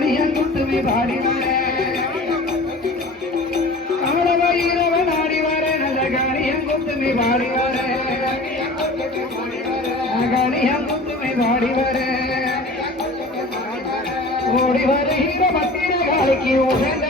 மணிய குட்டுவி பாடி வர. கமலவ இரவ நாடி வர. நகரியம் குட்டுவி பாடி வர. நகரியம் குட்டுவி பாடி வர. ஓடி வருகிற பத்திர காலைக்கு உகந்த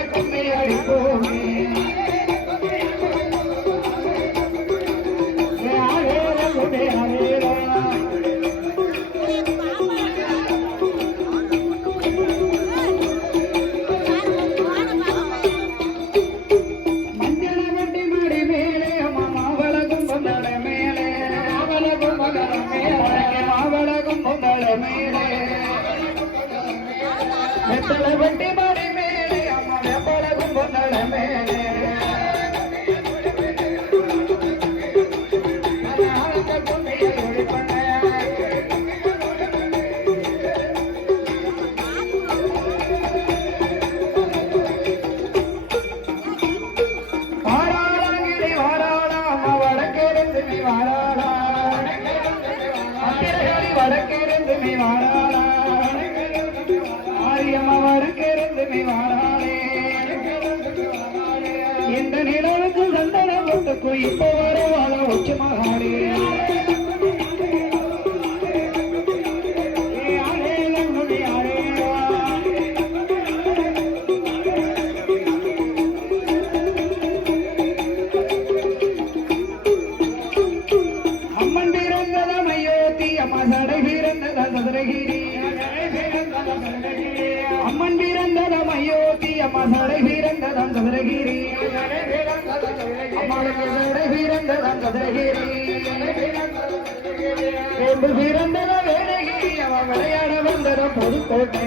வெத்தல வண்டி மேலே அம்மா வெப்பளகும் பொங்கல மேலே. வடக்கிருந்து நீ வாராளா வடக்கிருந்து நீ இந்த நிலவுக்கு சந்தன கொட்டுக்கு இப்போ வர வாழ உச்சி மகாளி அம்மன் பிறந்ததம் சடை பிறந்தத சதுரகிரி அம்மன் வீரந்ததம் அயோத்தி அம்மா சடை வீரந்ததம் சதுரகிரி அம்மாளுக்கு சடை வீரந்ததம் சதுரகிரி கொண்டு பிறந்தத வேடகிரி அவன் விளையாட வந்ததம் புதுக்கோட்டை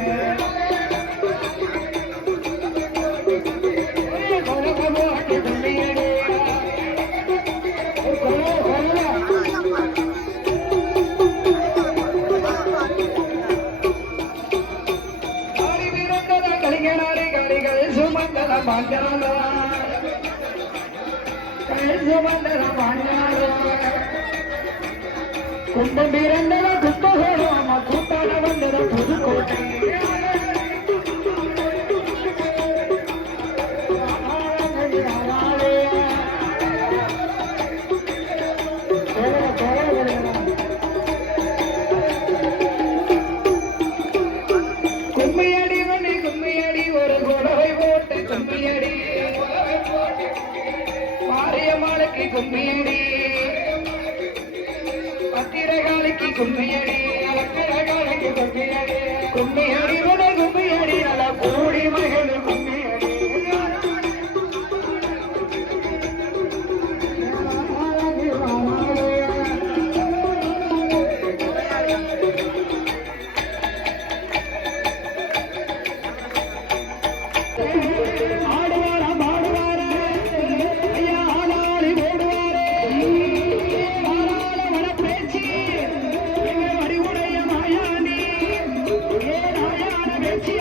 బంగారు కుంభ మీరందరూ மாரியம்மாளுக்கு கும்மியடி பத்திரகாலிக்கு கும்மியடி பத்திரகாலிக்கு கும்மியடி கும்மியடி உனக்கு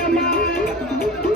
আমার